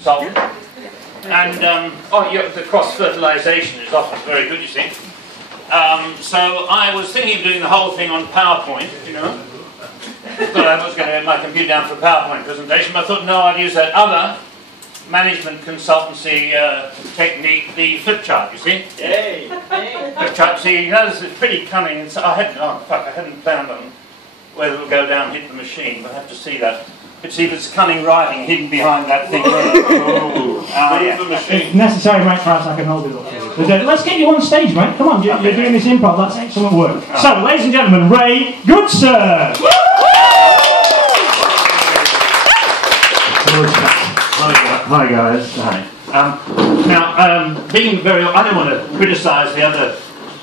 Salt. And the cross-fertilization is often very good, you see. So I was thinking of doing the whole thing on PowerPoint, you know. Thought I was going to have my computer down for a PowerPoint presentation, but I thought, no, I'd use that other management consultancy technique, the flip chart, you see. Yay! Flip chart, see, you know, this is pretty cunning. And so I hadn't planned on whether it would go down and hit the machine, but I have to see that. But see, there's cunning writing hidden behind that thing there. If necessary, mate, perhaps I can hold it up for you. But, let's get you on stage, mate. Come on, you're doing this improv. That's excellent work. So, ladies and gentlemen, Ray Goodson. Hi guys. Hi. Now, being very, I don't want to criticise the other,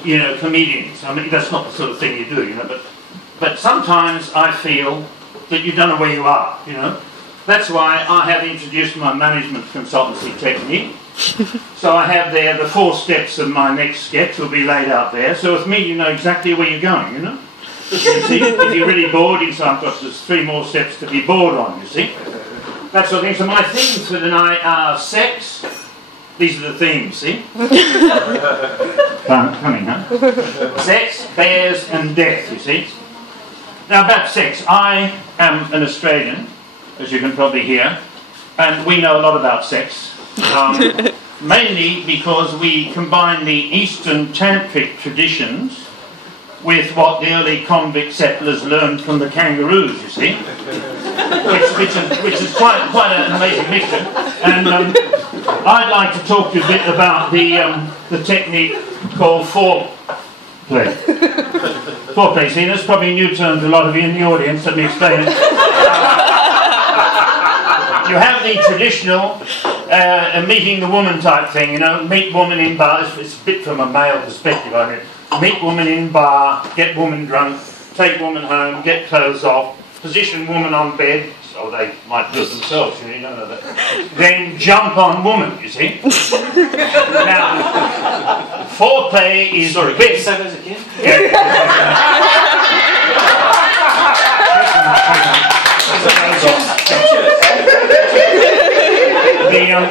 you know, comedians. I mean, that's not the sort of thing you do, you know. But sometimes I feel that you don't know where you are, you know. That's why I have introduced my management consultancy technique. So I have there the 4 steps of my next sketch will be laid out there. So with me, you know exactly where you're going, you know. You see, if you're really bored, you say, I've got there's 3 more steps to be bored on, you see. That sort of thing. So my themes for tonight are sex. These are the themes, see? Coming, huh? Sex, bears, and death, you see. Now about sex, I am an Australian, as you can probably hear, and we know a lot about sex. Mainly because we combine the Eastern Tantric traditions with what the early convict settlers learned from the kangaroos, you see. Which is quite an amazing mixture. And I'd like to talk to you a bit about the technique called foreplay. Foreplay, see, that's probably a new term to a lot of you in the audience. Let me explain it. You have the traditional meeting the woman type thing, you know, meet woman in bar. It's a bit from a male perspective, I mean. Meet woman in bar, get woman drunk, take woman home, get clothes off, position woman on bed, so they might do it themselves, you know that. Then jump on woman, you see. Now, foreplay is... Sorry, can you say those again?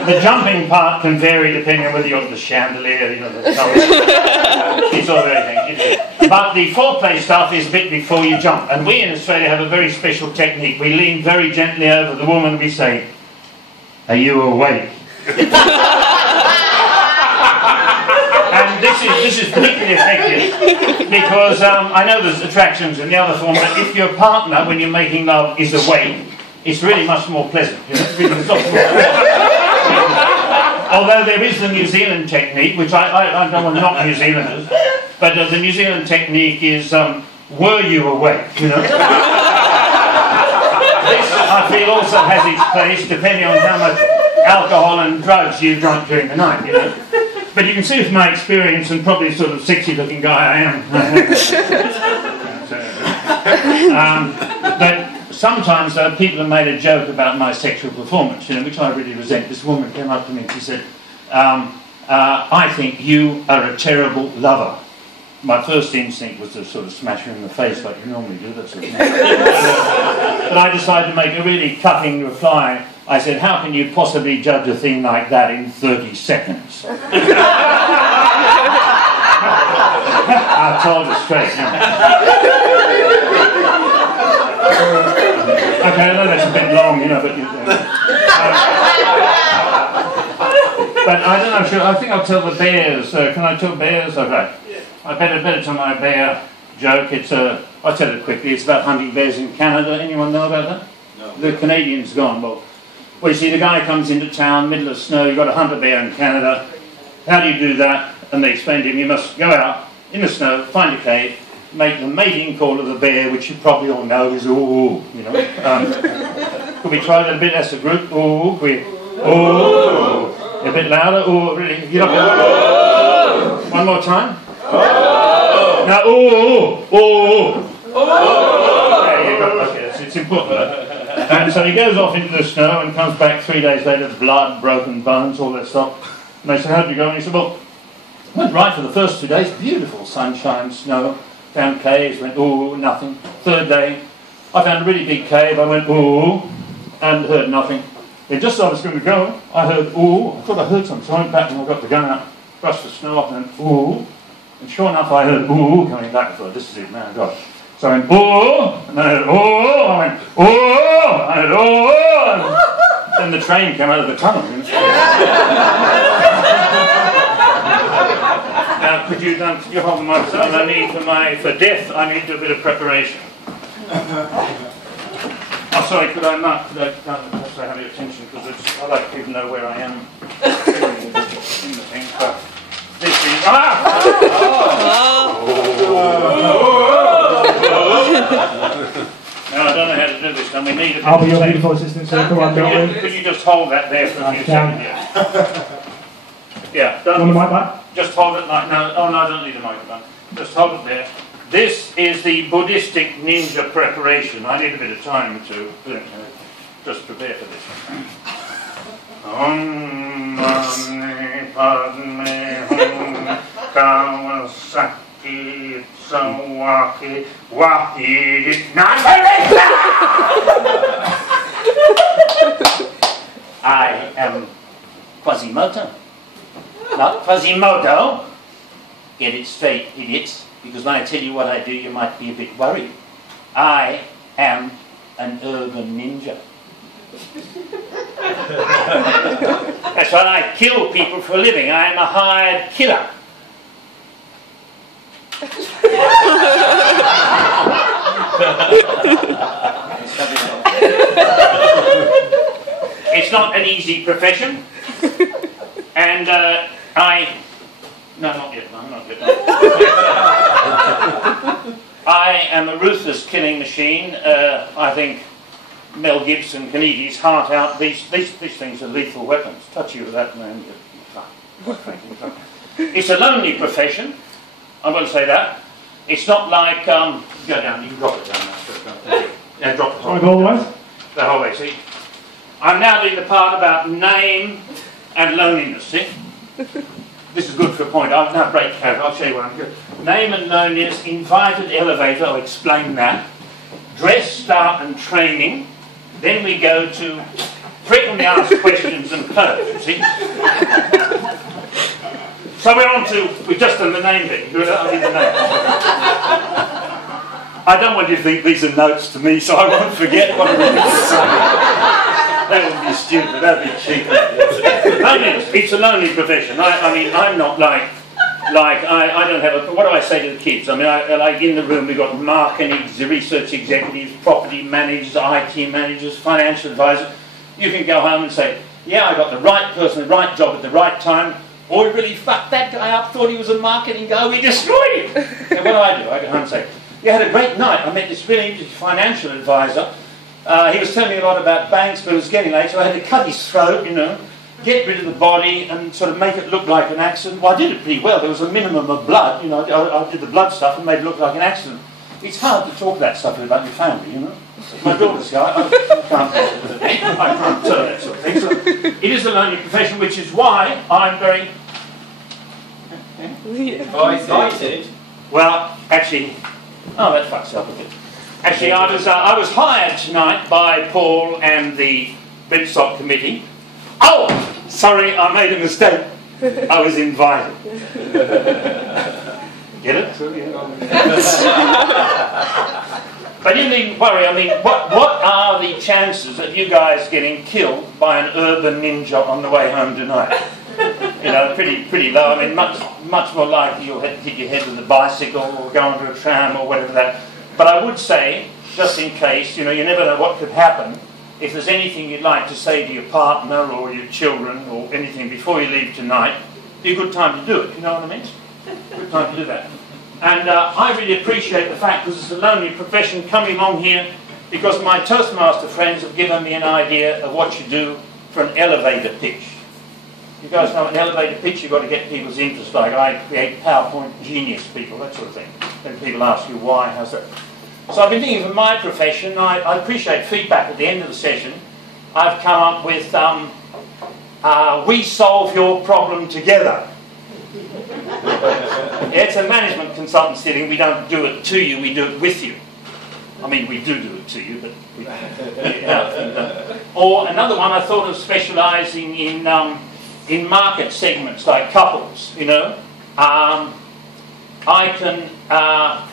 The jumping part can vary depending on whether you're on the chandelier, you know, the colour. It's all everything. But the foreplay stuff is a bit before you jump. And we in Australia have a very special technique. We lean very gently over the woman and we say, "Are you awake?" And this is particularly effective because I know there's attractions in the other form, but if your partner, when you're making love, is awake, it's really much more pleasant. You know? It's really much more although there is the New Zealand technique, which I don't want to knock New Zealanders, but the New Zealand technique is, were you awake, you know? This, I feel, also has its place, depending on how much alcohol and drugs you've drunk during the night, you know? But you can see with my experience, and probably the sort of sexy-looking guy I am, but sometimes people have made a joke about my sexual performance, you know, which I really resent. This woman came up to me and she said, I think you are a terrible lover. My first instinct was to sort of smash her in the face like you normally do, that sort of thing. But I decided to make a really cutting reply. I said, how can you possibly judge a thing like that in 30 seconds? I told her straight. Okay, I know that's a bit long, you know, but but I don't know, I think I'll tell the bears. Can I tell bears? Okay. I better tell my bear joke. I'll tell it quickly. It's about hunting bears in Canada. Anyone know about that? No. The Canadians gone. Well, you see, the guy comes into town, middle of snow, you've got to hunt a bear in Canada. How do you do that? And they explain to him, you must go out in the snow, find a cave, make the mating call of the bear, which you probably all know is ooh, you know. Could we try that a bit as a group? Ooh, ooh. A bit louder. Ooh, really. You know. One more time. Now, ooh, ooh. There you go. Okay, it's important. And so he goes off into the snow and comes back 3 days later, blood, broken bones, all that stuff. And they said, how'd you go? And he said, well, went right for the first 2 days, beautiful sunshine, snow. Found caves, went, ooh, nothing. Third day, I found a really big cave, I went, ooh, and heard nothing. Then just as I was going to go, I heard, ooh, I thought I heard something, so I went back and I got the gun out, brushed the snow off, and then, ooh. And sure enough, I heard, ooh, coming back. I thought, this is it, man, God. So I went, ooh, and I heard, ooh, I went, ooh, I heard, ooh, and then the train came out of the tunnel. Now, could you hold the microphone? I need for death, I need a bit of preparation. Oh, sorry, could I have your attention, because I like people to know where I am in the thing. But this is, no, I don't know how to do this, and we need a bit I'll be your beautiful assistant, sir. Come on, could you just hold that there for a few seconds? Yeah, want the mic back? Just hold it like, no, oh no, I don't need a microphone. Just hold it there. This is the Buddhistic ninja preparation. I need a bit of time to just prepare for this. Om Mani Padme Hum Kawasaki Sawaki Wahi Nagareta. I am Quasimodo. Not Quasimodo. Get it straight, idiots. Because when I tell you what I do, you might be a bit worried. I am an urban ninja. That's why I kill people for a living. I am a hired killer. It's not an easy profession. And no, not yet. No, not yet. No. I am a ruthless killing machine. I think Mel Gibson can eat his heart out. These things are lethal weapons. Touch you with that, man. It's a lonely profession. I'm going to say that. It's not like go down. You can drop it down now. Yeah, drop the whole. Go all the way. The whole way. See, I'm now doing the part about name and loneliness. See. This is good for a point. I'll now break character. I'll show you what I'm doing. Name and loneliness, invited elevator, I'll explain that. Dress, start and training. Then we go to frequently asked questions and close, you see. So we're on to, we've just done the name bit. I'll give the name. I don't want you to think these are notes to me, so I won't forget what I'm going to say. That would be stupid, that would be cheap. It's a lonely profession. I mean, I'm not like I don't have a, what do I say to the kids? I mean, like in the room we've got marketing, research executives, property managers, IT managers, financial advisors. You can go home and say, yeah, I got the right person, the right job at the right time, or we really fucked that guy up, thought he was a marketing guy, we destroyed him. And what do? I go home and say, you had a great night. I met this really interesting financial advisor. He was telling me a lot about banks, but it was getting late, so I had to cut his throat, you know, get rid of the body and sort of make it look like an accident. Well, I did it pretty well. There was a minimum of blood, you know. I did the blood stuff and made it look like an accident. It's hard to talk that stuff about your family, you know. My daughter's guy, I can't tell that sort of thing. So it is a lonely profession, which is why I'm very excited. Well, actually, oh, that fucks up a bit. Actually, I was hired tonight by Paul and the Britstock committee. Oh, sorry, I made a mistake. I was invited. Get it? But you needn't worry. I mean, what are the chances of you guys getting killed by an urban ninja on the way home tonight? You know, pretty low. I mean, much more likely you'll hit your head with a bicycle or go onto a tram or whatever that. But I would say, just in case, you know, you never know what could happen. If there's anything you'd like to say to your partner or your children or anything before you leave tonight, be a good time to do it. You know what I mean? Good time to do that. And I really appreciate the fact, because it's a lonely profession, coming along here, because my Toastmaster friends have given me an idea of what you do for an elevator pitch. You guys know an elevator pitch, you've got to get people's interest, like I create PowerPoint genius people, that sort of thing. Then people ask you why, how's that? So I've been thinking for my profession, I appreciate feedback at the end of the session. I've come up with, we solve your problem together. Yeah, it's a management consultancy thing. We don't do it to you, we do it with you. I mean, we do it to you, but we Or another one, I thought of specialising in market segments like couples, you know. I can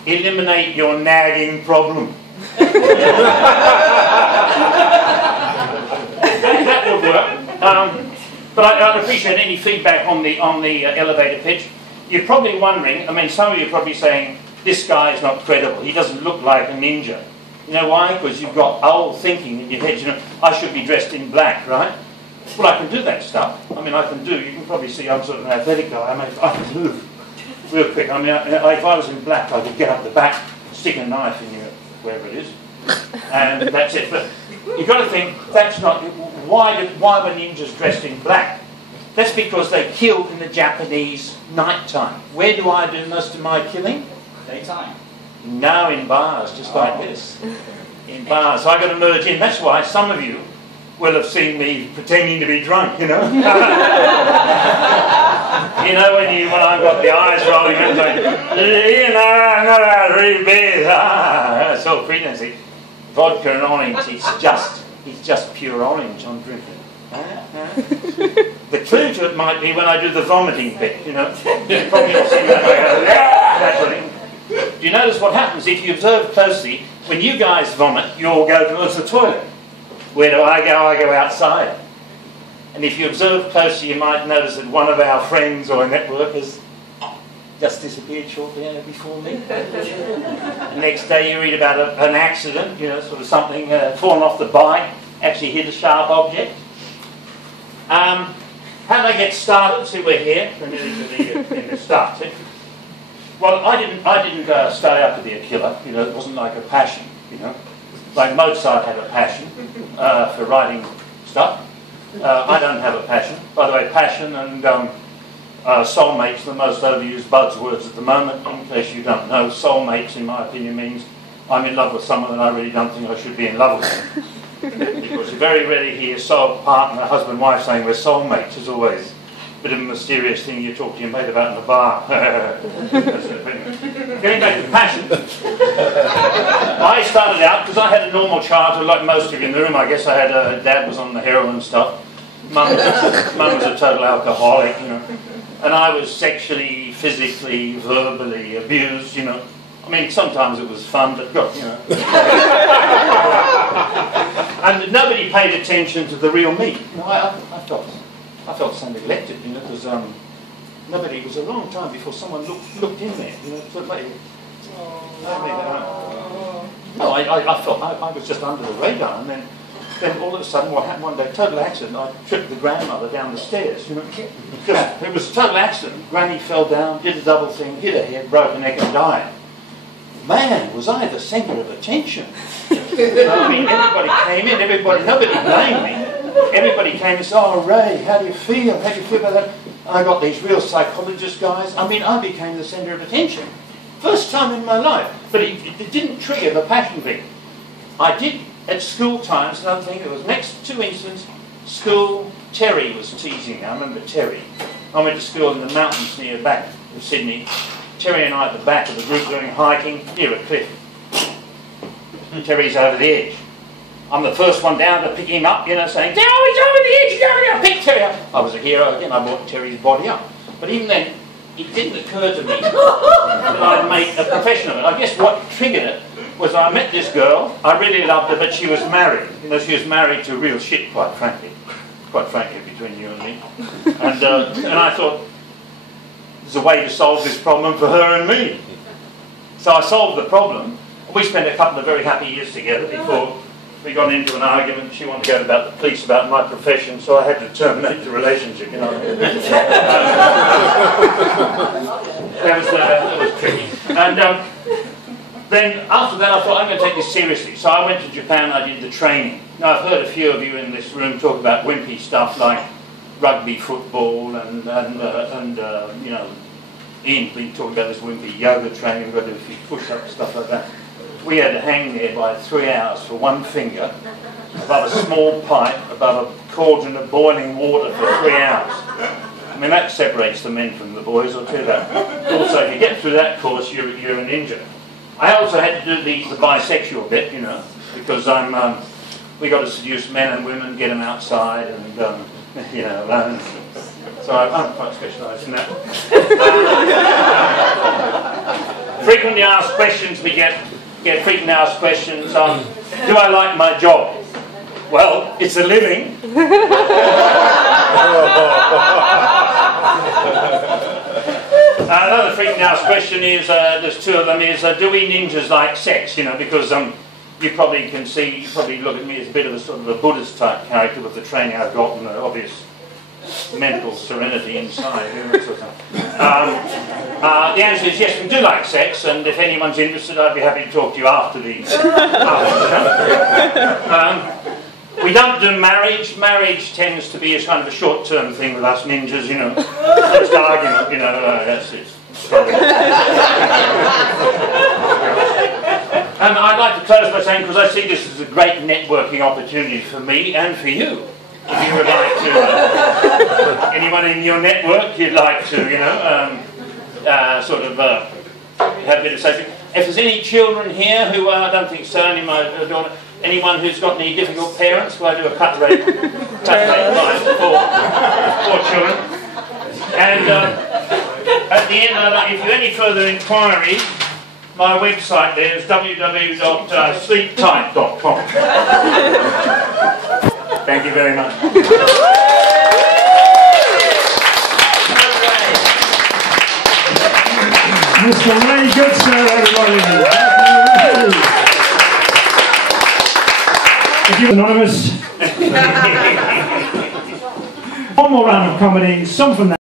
eliminate your nagging problem. That would work. But I'd appreciate any feedback on the elevator pitch. You're probably wondering, I mean, some of you are probably saying, this guy is not credible. He doesn't look like a ninja. You know why? Because you've got old thinking in your head. You know, I should be dressed in black, right? Well, I can do that stuff. I mean, I can do. You can probably see I'm sort of an athletic guy. I can move real quick. I mean, if I was in black, I could get up the back, stick a knife in you, wherever it is, and that's it. But you've got to think, that's not... Why were ninjas dressed in black? That's because they killed in the Japanese nighttime. Where do I do most of my killing? Daytime. No, in bars, just like this. In bars. So I got to merge in. That's why some of you will have seen me pretending to be drunk, you know. You know, when I've got the eyes rolling and saying, you know, I'm not out of real beers. That's all pretense. Vodka and orange, it's just pure orange I'm drinking. The clue to it might be when I do the vomiting bit, you know. You probably all seen that. That sort of thing. Do you notice what happens if you observe closely? When you guys vomit, you all go towards the toilet. Where do I go? I go outside. And if you observe closely, you might notice that one of our friends or network has just disappeared shortly before me. The next day you read about an accident, you know, sort of something fallen off the bike, actually hit a sharp object. How did I get started? See, we're here. We're nearly to the start. See? Well, I didn't start out to be a killer. You know, it wasn't like a passion. You know, like Mozart had a passion for writing stuff. I don't have a passion. By the way, passion and soulmates are the most overused buzzwords at the moment. In case you don't know, soulmates, in my opinion, means I'm in love with someone that I really don't think I should be in love with. Because you very rarely hear soul partner, husband, wife saying we're soulmates. It's always a bit of a mysterious thing you talk to your mate about in the bar. Getting back to passion, I started out because I had a normal childhood, like most of you in the room. I guess I had dad was on the heroin stuff. Mum was a total alcoholic, you know. And I was sexually, physically, verbally abused, you know. I mean, sometimes it was fun, but God, you know. And nobody paid attention to the real me. You know, I felt so neglected, you know, because nobody. It was a long time before someone looked in there, you know. So like, no, I felt I was just under the radar, and then all of a sudden, what happened one day? Total accident. I tripped the grandmother down the stairs. You know, it was a total accident. Granny fell down, did a double thing, hit her head, broke her neck, and died. Man, was I the centre of attention. I mean, everybody came in, nobody blamed me. Everybody came and said, oh, Ray, how do you feel? How do you feel about that? And I got these real psychologist guys. I mean, I became the centre of attention. First time in my life. But it didn't trigger the passion thing. I did, at school times, another thing, there was next 2 incidents, school, Terry was teasing me. I remember Terry. I went to school in the mountains near the back of Sydney. Terry and I at the back of the group going hiking near a cliff. Terry's over the edge. I'm the first one down to pick him up, you know, saying, oh, he's over the edge, he's over there, pick Terry up. I was a hero again, I brought Terry's body up. But even then, it didn't occur to me that I'd make a profession of it. I guess what triggered it was I met this girl, I really loved her, but she was married. You know, she was married to real shit, quite frankly. Quite frankly, between you and me. And I thought, there's a way to solve this problem for her and me. So I solved the problem. We spent a couple of very happy years together before we got into an argument. She wanted to go about the police about my profession, so I had to terminate the relationship, you know. That was tricky. And then after that I thought, I'm going to take this seriously. So I went to Japan, I did the training. Now I've heard a few of you in this room talk about wimpy stuff like rugby, football, and you know, Ian's been talking about this wimpy yoga training, we've got to do a few push-ups, stuff like that. We had to hang there by 3 hours for one finger, above a small pipe, above a cauldron of boiling water for 3 hours. I mean, that separates the men from the boys, I'll tell you that. Also, if you get through that course, you're a ninja. I also had to do the bisexual bit, you know, because I'm we got to seduce men and women, get them outside, and you know. So I'm quite specialised in that. Frequently asked questions. We get frequently asked questions on, do I like my job? Well, it's a living. Another frequently asked question is, there's two of them, is do we ninjas like sex? You know, because you probably can see, you probably look at me as a bit of a sort of a Buddhist type character with the training I've got and the obvious mental serenity inside. You know, that sort of thing. The answer is yes, we do like sex, and if anyone's interested, I'd be happy to talk to you after the show. We don't do marriage. Marriage tends to be a kind of a short-term thing with us ninjas, you know. Just argument, you know, that's it. And I'd like to close by saying, because I see this as a great networking opportunity for me and for you. If you would like to, anyone in your network you'd like to, you know, sort of have a bit of safety. If there's any children here who I don't think so, only my daughter, anyone who's got any difficult parents, well, I do a cut rate line for children. And at the end, if you have any further inquiries, my website there is www.sleeptight.com. Thank you very much. Mr. Ray Goodson, everybody. If you're anonymous. One more round of comedy, some from that.